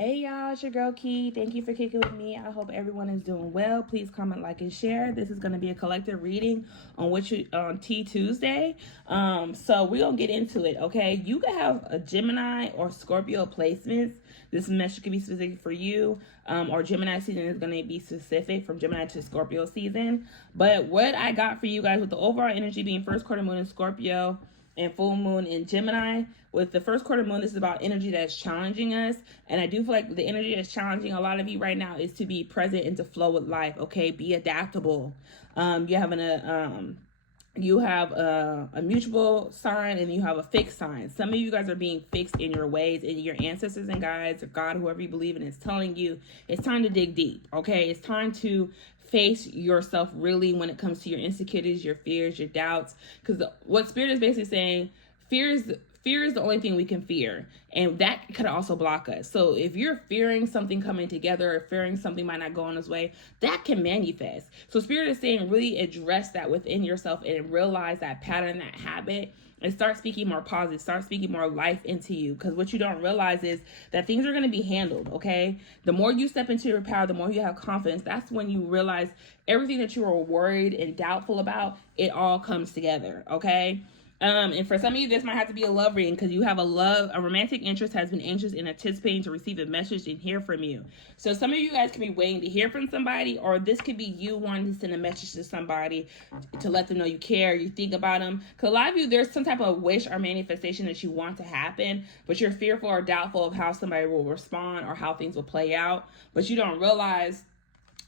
Hey y'all, it's your girl Key. Thank you for kicking with me. I hope everyone is doing well. Please comment, like, and share. This is going to be a collective reading on Tea Tuesday. So we're gonna get into it. Okay, you could have a Gemini or Scorpio placements. This message could be specific for you, or Gemini season is going to be specific from Gemini to Scorpio season. But what I got for you guys with the overall energy being first quarter moon in Scorpio and full moon in Gemini. With the first quarter moon, this is about energy that's challenging us. And I do feel like the energy that's challenging a lot of you right now is to be present and to flow with life. Okay, be adaptable. You have a mutual sign and you have a fixed sign. Some of you guys are being fixed in your ways, and your ancestors and guides or God, whoever you believe in, is telling you it's time to dig deep. Okay, it's time to face yourself really when it comes to your insecurities, your fears, your doubts. Because what Spirit is basically saying, fear is the only thing we can fear, and that could also block us. So if you're fearing something coming together or fearing something might not go on its way, that can manifest. So Spirit is saying really address that within yourself and realize that pattern, that habit, and start speaking more positive, start speaking more life into you. Because what you don't realize is that things are going to be handled. Okay, the more you step into your power, the more you have confidence. That's when you realize everything that you were worried and doubtful about, it all comes together. Okay. And for some of you, this might have to be a love reading because you have a romantic interest has been anxious and anticipating to receive a message and hear from you. So some of you guys can be waiting to hear from somebody, or this could be you wanting to send a message to somebody to let them know you care, you think about them. Because a lot of you, there's some type of wish or manifestation that you want to happen, but you're fearful or doubtful of how somebody will respond or how things will play out. But you don't realize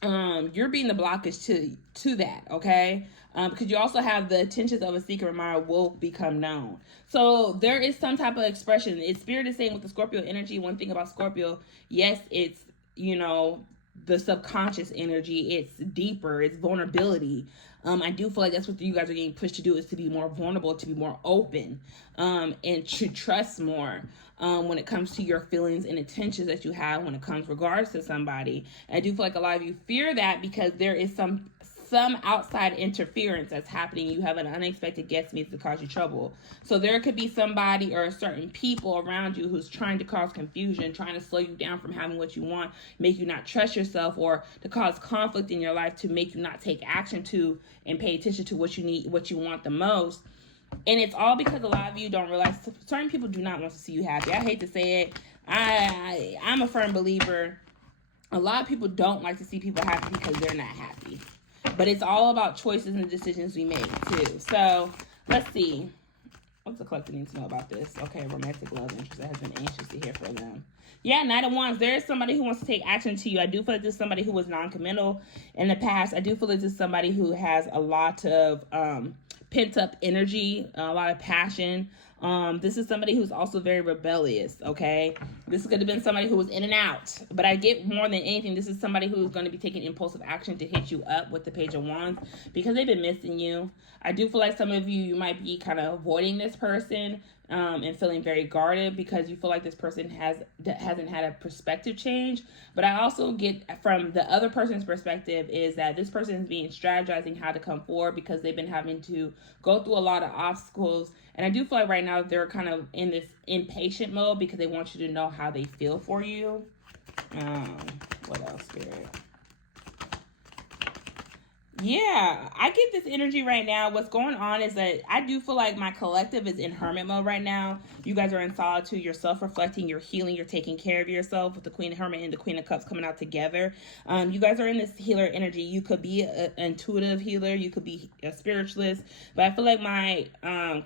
you're being the blockage to that. Okay. Because you also have the intentions of a secret reminder will become known. So there is some type of expression. It's Spirit is saying with the Scorpio energy, one thing about Scorpio, yes, it's, the subconscious energy, it's deeper, it's vulnerability. I do feel like that's what you guys are getting pushed to do, is to be more vulnerable, to be more open, and to trust more when it comes to your feelings and intentions that you have when it comes regards to somebody. And I do feel like a lot of you fear that because there is some outside interference that's happening. You have an unexpected guest meets to cause you trouble. So there could be somebody or certain people around you who's trying to cause confusion, trying to slow you down from having what you want, make you not trust yourself, or to cause conflict in your life to make you not take action to and pay attention to what you need, what you want the most. And it's all because a lot of you don't realize certain people do not want to see you happy. I hate to say it. I'm a firm believer. A lot of people don't like to see people happy because they're not happy. But it's all about choices and decisions we make too. So let's see. What's the collective need to know about this? Okay, romantic love interest that has been anxious to hear from them. Yeah, Knight of Wands. There is somebody who wants to take action to you. I do feel like this is somebody who was non-committal in the past. I do feel like this is somebody who has a lot of pent up energy, a lot of passion. This is somebody who's also very rebellious. Okay, this could have been somebody who was in and out, but I get more than anything, this is somebody who's going to be taking impulsive action to hit you up with the Page of Wands because they've been missing you. I do feel like some of you might be kind of avoiding this person and feeling very guarded because you feel like this person hasn't had a perspective change. But I also get from the other person's perspective is that this person is being strategizing how to come forward because they've been having to go through a lot of obstacles. And I do feel like right now they're kind of in this impatient mode because they want you to know how they feel for you. What else, Spirit? Yeah, I get this energy right now. What's going on is that I do feel like my collective is in hermit mode right now. You guys are in solitude. You're self-reflecting. You're healing. You're taking care of yourself with the Queen of Hermit and the Queen of Cups coming out together. You guys are in this healer energy. You could be an intuitive healer. You could be a spiritualist. But I feel like my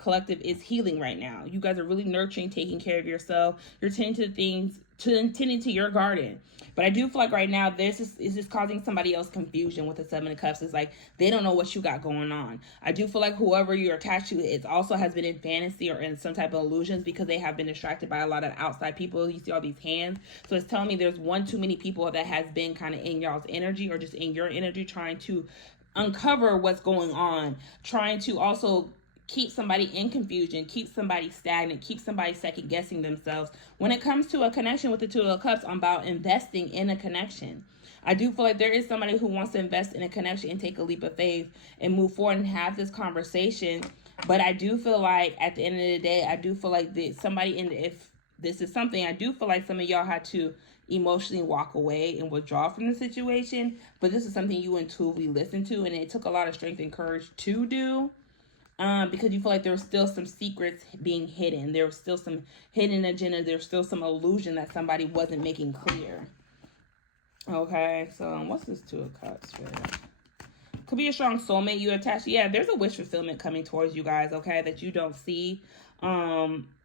collective is healing right now. You guys are really nurturing, taking care of yourself. You're tending to things, tending to your garden. But I do feel like right now this is just causing somebody else confusion with the Seven of Cups. It's like they don't know what you got going on. I do feel like whoever you're attached to, it also has been in fantasy or in some type of illusions because they have been distracted by a lot of outside people. You see all these hands. So it's telling me there's one too many people that has been kind of in y'all's energy or just in your energy trying to uncover what's going on, trying to also keep somebody in confusion, keep somebody stagnant, keep somebody second guessing themselves. When it comes to a connection with the Two of Cups, I'm about investing in a connection. I do feel like there is somebody who wants to invest in a connection and take a leap of faith and move forward and have this conversation. But I do feel like at the end of the day, I do feel like if this is something, I do feel like some of y'all had to emotionally walk away and withdraw from the situation, but this is something you intuitively listen to, and it took a lot of strength and courage to do. Because you feel like there's still some secrets being hidden. There was still some hidden agenda. There's still some illusion that somebody wasn't making clear. Okay, so what's this Two of Cups for? Could be a strong soulmate you attach. Yeah, there's a wish fulfillment coming towards you guys, okay, that you don't see.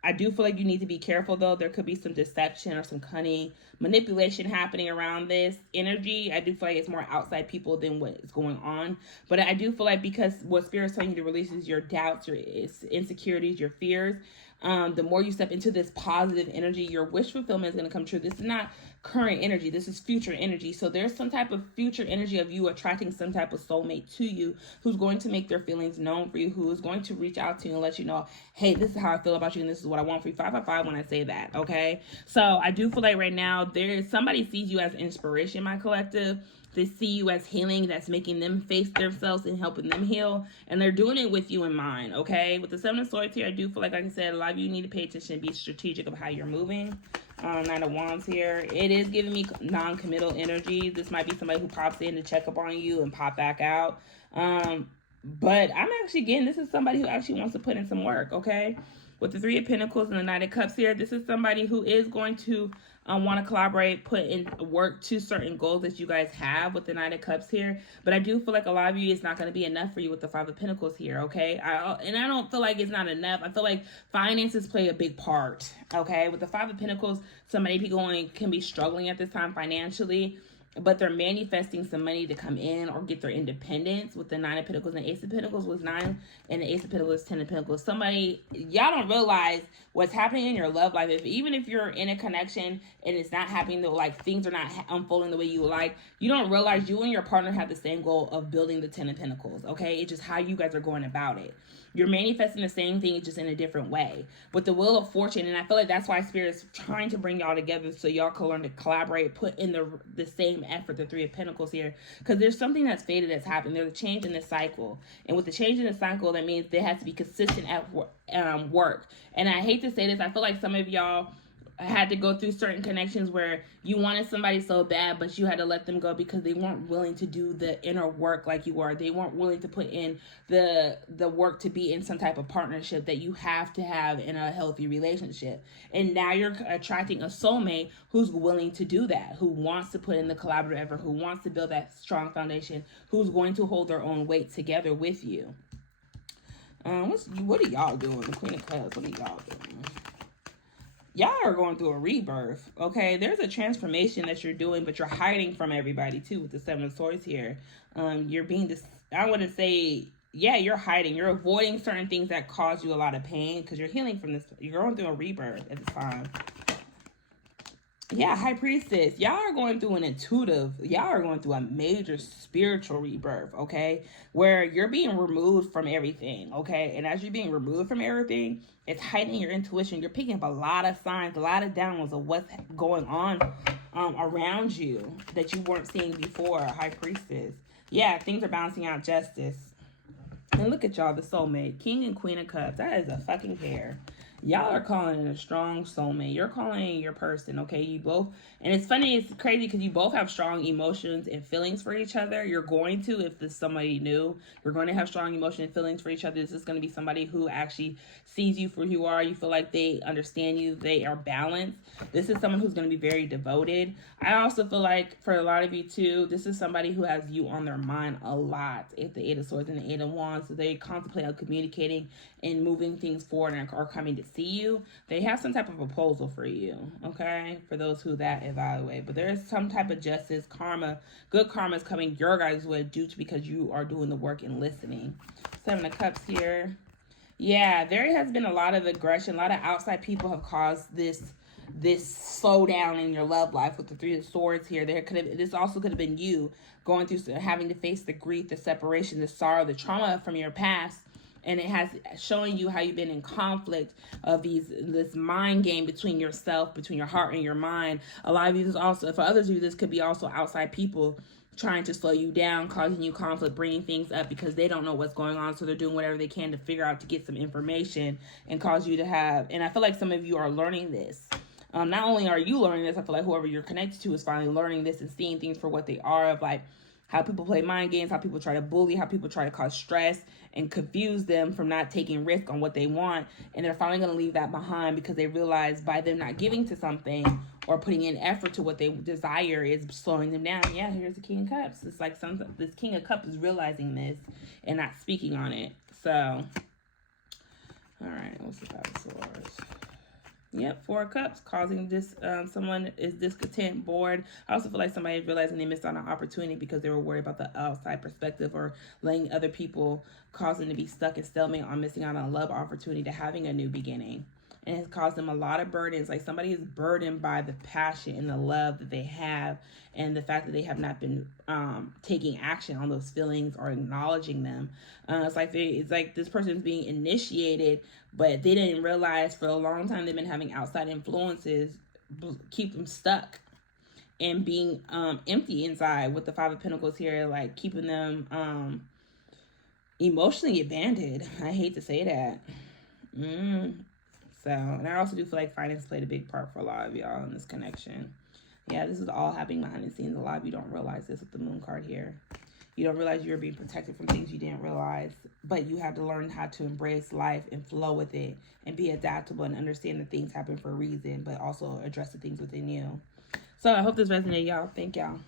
I do feel like you need to be careful, though. There could be some deception or some cunning manipulation happening around this energy. I do feel like it's more outside people than what is going on. But I do feel like because what Spirit's telling you to release is your doubts, your insecurities, your fears. The more you step into this positive energy, your wish fulfillment is going to come true. This is not current energy. This is future energy. So there's some type of future energy of you attracting some type of soulmate to you who's going to make their feelings known for you, who is going to reach out to you and let you know, hey, this is how I feel about you and this is what I want for you. 555 when I say that, okay? So I do feel like right now there's somebody sees you as inspiration, my collective. They see you as healing, that's making them face themselves and helping them heal. And they're doing it with you in mind, okay? With the Seven of Swords here, I do feel like I said, a lot of you need to pay attention and be strategic of how you're moving. Nine of Wands here. It is giving me non-committal energy. This might be somebody who pops in to check up on you and pop back out. But I'm actually getting, this is somebody who actually wants to put in some work, okay? With the Three of Pentacles and the Knight of Cups here, this is somebody who is going to want to collaborate, put in work to certain goals that you guys have with the Knight of Cups here. But I do feel like a lot of you, it's not going to be enough for you with the Five of Pentacles here, okay? And I don't feel like it's not enough. I feel like finances play a big part, okay? With the Five of Pentacles, somebody can be struggling at this time financially, but they're manifesting some money to come in or get their independence. With the Nine of Pentacles and Ace of Pentacles was 9, and the Ace of Pentacles, 10 of Pentacles. Somebody, y'all don't realize what's happening in your love life. Even if you're in a connection and it's not happening, like things are not unfolding the way you like, you don't realize you and your partner have the same goal of building the 10 of Pentacles, okay? It's just how you guys are going about it. You're manifesting the same thing, just in a different way. With the Wheel of Fortune, and I feel like that's why Spirit's trying to bring y'all together so y'all can learn to collaborate, put in the same effort, the Three of Pentacles here. Because there's something that's faded that's happened. There's a change in this cycle. And with the change in the cycle, that means there has to be consistent at work. And I hate to say this, I feel like some of y'all had to go through certain connections where you wanted somebody so bad, but you had to let them go because they weren't willing to do the inner work like you are. They weren't willing to put in the work to be in some type of partnership that you have to have in a healthy relationship. And now you're attracting a soulmate who's willing to do that, who wants to put in the collaborative effort, who wants to build that strong foundation, who's going to hold their own weight together with you. What are y'all doing? The Queen of Cups, what are y'all doing? Y'all are going through a rebirth, okay? There's a transformation that you're doing, but you're hiding from everybody, too, with the Seven of Swords here. You're being this, I wouldn't say, yeah, you're hiding. You're avoiding certain things that cause you a lot of pain because you're healing from this. You're going through a rebirth at this time. Yeah, High Priestess, y'all are going through y'all are going through a major spiritual rebirth, okay? Where you're being removed from everything, okay? And as you're being removed from everything, it's heightening your intuition. You're picking up a lot of signs, a lot of downloads of what's going on around you that you weren't seeing before, High Priestess. Yeah, things are balancing out justice. And look at y'all, the soulmate. King and Queen of Cups. That is a fucking pair. Y'all are calling it a strong soulmate. You're calling your person, okay? You both, and it's funny, it's crazy because you both have strong emotions and feelings for each other. You're going to, if this is somebody new, you're going to have strong emotions and feelings for each other. This is going to be somebody who actually sees you for who you are. You feel like they understand you. They are balanced. This is someone who's going to be very devoted. I also feel like for a lot of you too, this is somebody who has you on their mind a lot. If the Eight of Swords and the Eight of Wands, so they contemplate on communicating and moving things forward and are coming to see you. They have some type of proposal for you, okay? For those who that evaluate. But there is some type of justice, karma, good karma is coming your guys' way due to because you are doing the work and listening. Seven of Cups here. Yeah, there has been a lot of aggression. A lot of outside people have caused this slowdown in your love life with the Three of Swords here. This also could have been you going through having to face the grief, the separation, the sorrow, the trauma from your past. And it has showing you how you've been in conflict of this mind game between yourself, between your heart and your mind. A lot of you, this also, for others of you, this could be also outside people trying to slow you down, causing you conflict, bringing things up because they don't know what's going on. So they're doing whatever they can to figure out to get some information and cause you to have, and I feel like some of you are learning this. Not only are you learning this, I feel like whoever you're connected to is finally learning this and seeing things for what they are, of like how people play mind games, how people try to bully, how people try to cause stress and confuse them from not taking risk on what they want. And they're finally going to leave that behind because they realize by them not giving to something or putting in effort to what they desire is slowing them down. Yeah, here's the King of Cups. It's like this King of Cups is realizing this and not speaking on it. So, all right, what's the Five of Swords? Yep, Four of Cups, causing this, someone is discontent, bored. I also feel like somebody is realizing they missed out on an opportunity because they were worried about the outside perspective or letting other people cause them to be stuck in stalemate on missing out on a love opportunity to having a new beginning. And it's caused them a lot of burdens. Like somebody is burdened by the passion and the love that they have and the fact that they have not been taking action on those feelings or acknowledging them. It's like this person is being initiated, but they didn't realize for a long time they've been having outside influences keep them stuck and being empty inside, with the Five of Pentacles here, like keeping them emotionally abandoned. I hate to say that. So, and I also do feel like finance played a big part for a lot of y'all in this connection. Yeah, this is all happening behind the scenes. A lot of you don't realize this with the Moon card here. You don't realize you're being protected from things you didn't realize, but you have to learn how to embrace life and flow with it and be adaptable and understand that things happen for a reason, but also address the things within you. So I hope this resonated, y'all. Thank y'all.